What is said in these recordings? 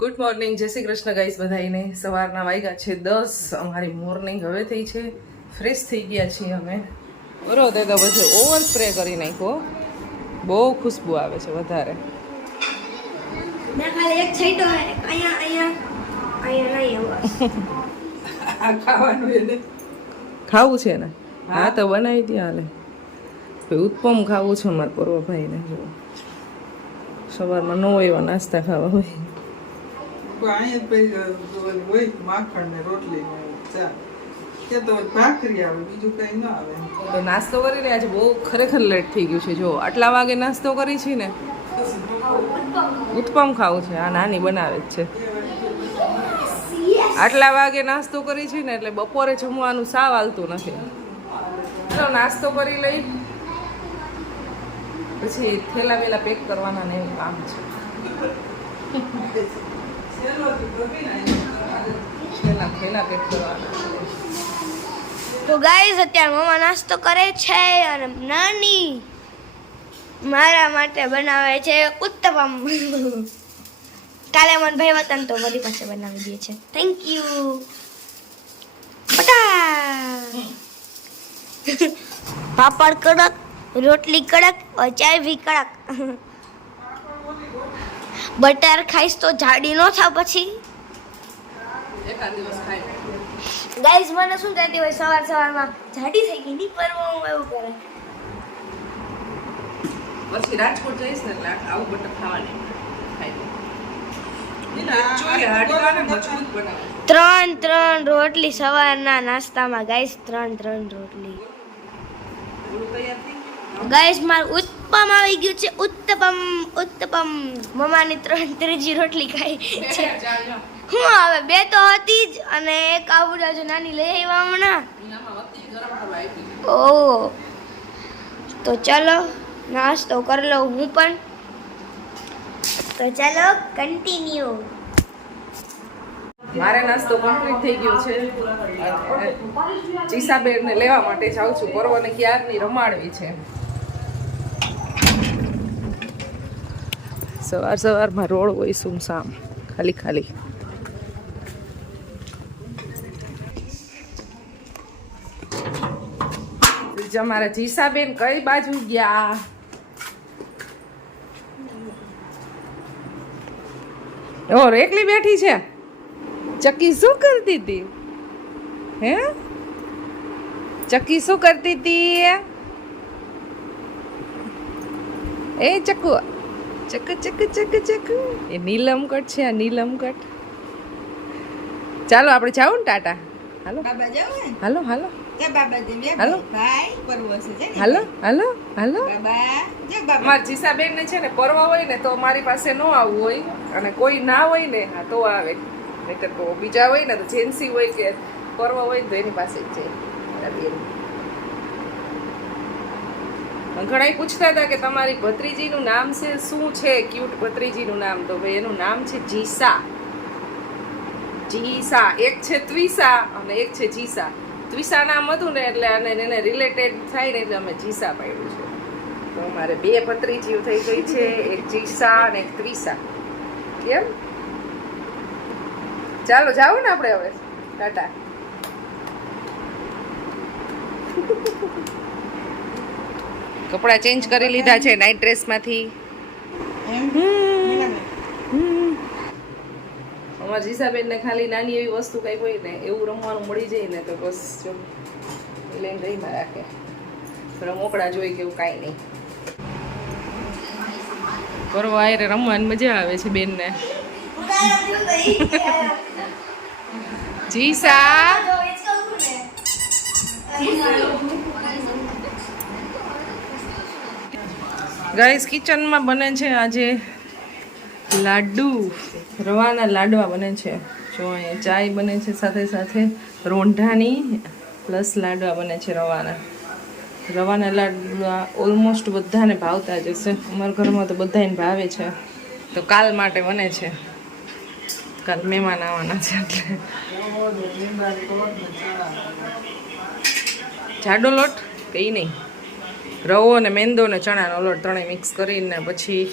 Good morning, જય Shri Krishna guys બધાઈને. સવારના વાગ્યા છે 10. અમારી મોર્નિંગ હવે થઈ છે. ફ્રેશ થઈ ગયા છીએ અમે. બરોબર, તો પછી ઓવર સ્પ્રે કરી નાખ્યો. બહુ ખુશ્બુ આવે છે વધારે. ખાવું છે ને? હા તો બનાવી દે. હાલે ઉત્પમ ખાવું છે અમારા પર્વભાઈને. જો સવારમાં ન હોય એવા નાસ્તા ખાવા હોય. નાસ્તો કરીને આજે બહુ ખરેખર લેટ થઈ ગયું છે. જો આટલા વાગે નાસ્તો કરી છે ને. ઉત્પમ ખાવું છે. આ નાની બનાવે જ છે. આટલા વાગે નાસ્તો કરી છે ને એટલે બપોરે જમવાનું સાવ હાલતું નથી. ચાલો નાસ્તો કરી લઈ, પછી થેલા વેલા પેક કરવાના ને એવું કામ છે. થેલા પેક કરવાના. તો ગાઈઝ અત્યારે મમ્મા નાસ્તો કરે છે અને નાની મારા માટે બનાવે છે ઉત્તપમ. કાલે મને ભાઈ વતન તો મારી પાસે બનાવી દે છે. થેન્ક યુ બટા. પાપડ કડક, રોટલી કડક और चाय भी कड़क. બટર ખાઈશ તો જાડી નો થાવ પછી. એકાદ દિવસ ખાઈ ગાઈઝ મને શું કહેતી હોય સવારમાં જાડી થઈ ગઈ ની પર હું એવું કરે. પછી રાજકોટ જઈશ ને એટલે આવું બટર ખાવાની ખાઈ. ત્રણ રોટલી સવારના નાસ્તામાં ગાઈસ. ત્રણ રોટલી. ગાઈસ મારું ઉત્તપમ આવી ગયું છે. ઉત્તપમ મમ્માની ત્રીજી રોટલી ખાઈ છે. હું હવે બે તો હતી જ અને એક આવડા જો નાની લઈ આવ્યા હમણાં. ઓહ, તો ચાલો નાસ્તો કરી લઉં હું પણ. તો ચાલો કન્ટિન્યુ. મારે નાસ્તો કમ્પ્લીટ થઈ ગયો છે. ચીસાબેનને લેવા માટે જાઉં છું. પર્વને ક્યારની રમાડવી છે. સવારમાં રોડ હોય સુમસામ, ખાલી. અમારા ચીસાબેન કઈ બાજુ ગયા? ઓર એકલી બેઠી છે. ચક્કી શું કરતી હતી? હે ચક્કી શું કરતી હતી? એ ચક્કુ ચક. એ નીલમકટ છે. આ નીલમકટ. ચાલો આપણે જાવ ને ટાટા. હાલો હાલો હાલો મારા જીસાબેન ને છે ને પરવા હોય ને તો મારી પાસે ન આવવું હોય, અને કોઈ ના હોય ને તો આવે. નહીતર તો બીજા હોય ને તો જેન્સી હોય કે પરવા હોય તો એની પાસે જ જાય. ઘણા પૂછતા હતા કે તમારી ભત્રીજીનું નામ છે શું છે? ક્યુટ ભત્રીજીનું નામ. તો ભાઈ એનું નામ છે જીસા. એક છે ત્વિસા અને એક છે જીસા. ત્વિસા નામ હતું ને એટલે એને રિલેટેડ થાય ને એટલે અમે જીસા પાડ્યું છે. તો અમારે બે ભત્રીજીઓ થઈ ગઈ છે, એક જીસા અને એક ત્વિસા. કેમ? ચાલો જાવ ને આપણે હવે ટાટા. કપડાં ચેન્જ કરી લીધા છે નાઇટ ડ્રેસમાંથી. અમારા જીસાબેનને ખાલી નાની એવી વસ્તુ કઈ હોય ને એવું રમવાનું મળી જાય ને તો બસ જો એ લઈને રહીમાં રાખે. રમોકડા જોઈ કે એવું કાંઈ નહીં. કરવા આયરે રમવાની મજા આવે છે બેનને. જીસા ગાઈસ કિચનમાં બને છે આજે લાડુ. રવાના લાડવા બને છે. જો અહીંયા ચાય બને છે, સાથે રોંઢાની પ્લસ લાડવા બને છે. રવાના લાડવા ઓલમોસ્ટ બધાને ભાવતા જ હશે. અમારા ઘરમાં તો બધાને ભાવે છે. તો કાલ માટે બને છે. કાલ મહેમાન આવવાના છે એટલે જાડો લોટ કઈ નહીં, રવો ને મેંદો ને ચણાનો લોટ ત્રણેય મિક્સ કરીને પછી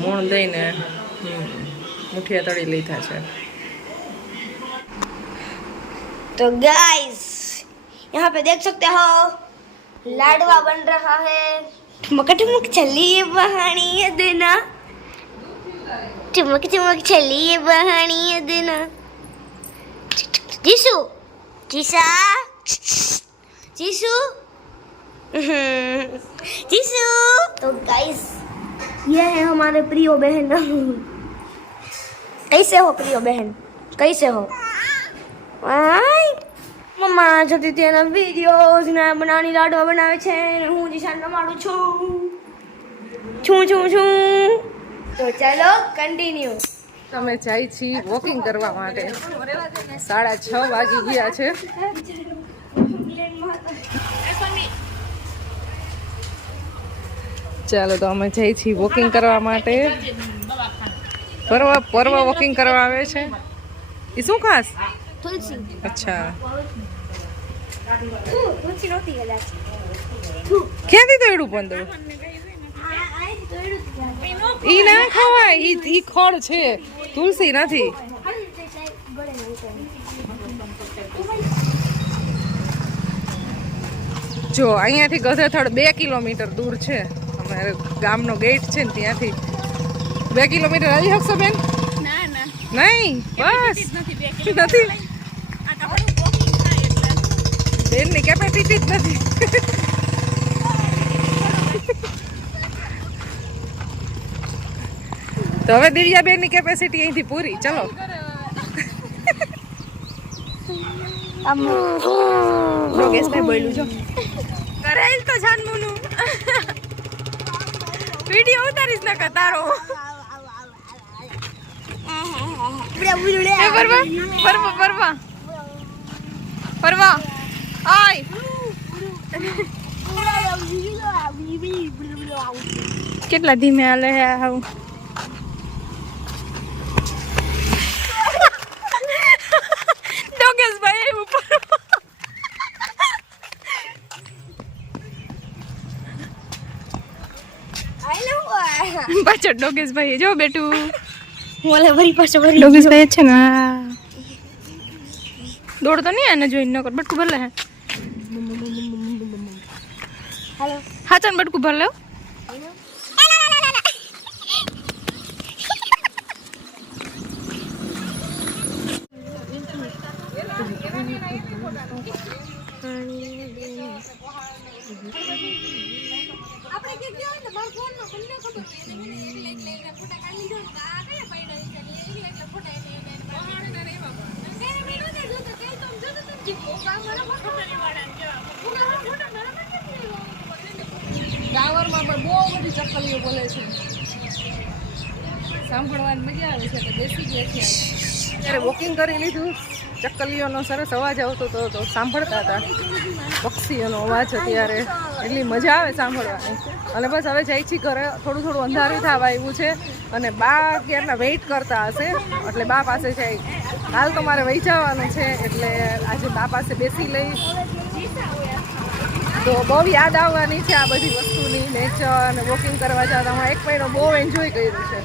મોણ દઈને મુઠિયા તળી લીધા છે. तो गाइस यहाँ पे देख सकते हो लाडवा बन रहा है. ठुमक ठुमक चलिए बहानी देना, ठुमक ठुमक चलिए बहानी देना. जीशु जीशा जीशु जीशु. तो गाइस ये है हमारे प्रियो बहन. कैसे हो प्रियो बहन, कैसे हो? મમ્મા જતી તેના વિડીયોઝ ને બનાવવાની લાડવા બનાવે છે. હું જીશાન રમાડું છું. તો ચાલો કન્ટિન્યુ. અમે જાય છીએ વોકિંગ કરવા માટે. 6:30 વાગી ગયા છે. ચાલો તો અમે જઈએ છીએ વોકિંગ કરવા માટે. પર્વ વોકિંગ કરવા આવે છે. એ શું ખાસ? તુલસી. અચ્છા, તુલસી નહોતી કદાચ. ક્યાંથી તોડ્યું પણ ઈ ના ખવાય, ઈ ખડ છે, તુલસી નથી. જો અહીંયાથી ગધેથળ 2 કિલોમીટર દૂર છે. અમારે ગામનો ગેટ છે ને ત્યાંથી 2 કિલોમીટર આવી શકશો બેન? નહીં, બસ નથી. બેનની કેપેસિટી જ નથી. તો હવે દિવ્યાબેનની કેપેસિટી અહીંથી પૂરી. ચલો યોગેશભાઈ બોલ્યું જો કરેલ તો જાનમુનું વિડીયો ઉતારીશ ના તારો. પરવા આય કેટલા ધીમે હાલે હે. હું ડોગેશભાઈ એવું પાછળ ડોગેશભાઈ જો બેટું ડોગેશભાઈ છે ને દોડતો નહીં આને જોઈને નકર બટકું ભર લે. હા ચાલ બટકું ભર લે. ટાવરમાં પણ બહુ બધી ચક્કલીઓ બોલે છે, સાંભળવાની મજા આવે છે. તો બેસી ગયા છે ત્યારે વોકિંગ કરી લીધું. ચક્કલીઓનો સરસ અવાજ આવતો હતો તો સાંભળતા હતા. પક્ષીઓનો અવાજ અત્યારે એટલી મજા આવે સાંભળવાની. અને બસ હવે જાય છે ઘરે. થોડું અંધારું થવા આવ્યું છે અને બા ક્યારના વેઇટ કરતા હશે એટલે બા પાસે જાય. હાલ તો મારે વહી જવાનું છે એટલે આજે બા પાસે બેસી લઈ. તો બહુ યાદ આવવાની છે આ બધી વસ્તુની, નેચર અને વોકિંગ કરવા જતા. હું 1 મહિનો બહુ એન્જોય કર્યું છે.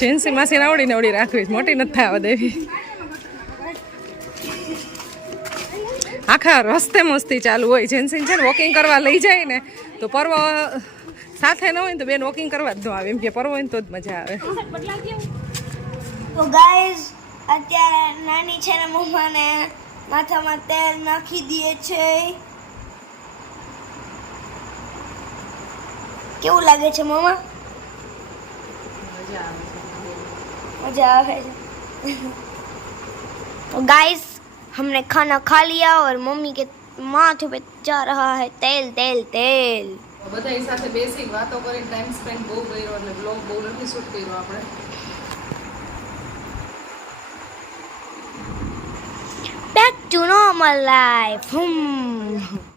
જેન્સી માસી નવડી રાખવી, મોટી નથી થવા દેવી. આખા રસ્તે મસ્તી ચાલુ હોય. જેન્સી છે ને વોકિંગ કરવા લઈ જાય ને તો પર્વ સાથે ન હોય ને તો બેન વોકિંગ કરવા જ ન આવે. એમ કે પર્વ હોય ને તો જ મજા આવે. તો ગાઈઝ અત્યારે નાની છે ને મમ્માને માથામાં તેલ નાખી દે છે. કેવું લાગે છે મમ્मा? मजा आ है. तो गाइस हमने खाना खा लिया और मम्मी के माथे पे जा रहा है तेल तेल तेल. બધા સાથે બેસી વાતો કરી ટાઈમ સ્પેન્ડ બહુ કર્યો એટલે બ્લોગ બહુ નથી શૂટ કર્યો આપણે. Back to normal life.